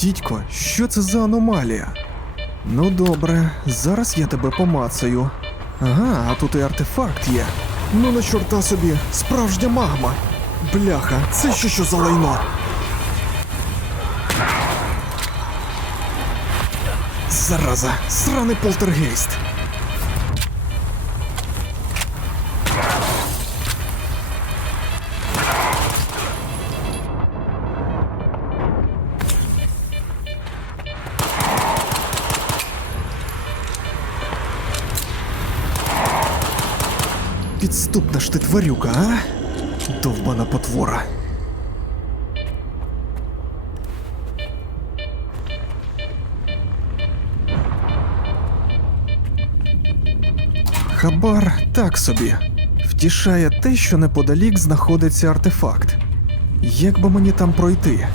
Дідько, що це за аномалія? Ну добре, зараз я тебе помацаю. Ага, а тут і артефакт є. Ну на чорта собі, справжня магма. Бляха, це ще що за лайно? Зараза, сраний полтергейст. Підступна ж ти тварюка, а? Довбана потвора. Хабар так собі. Втішає те, що неподалік знаходиться артефакт. Як би мені там пройти?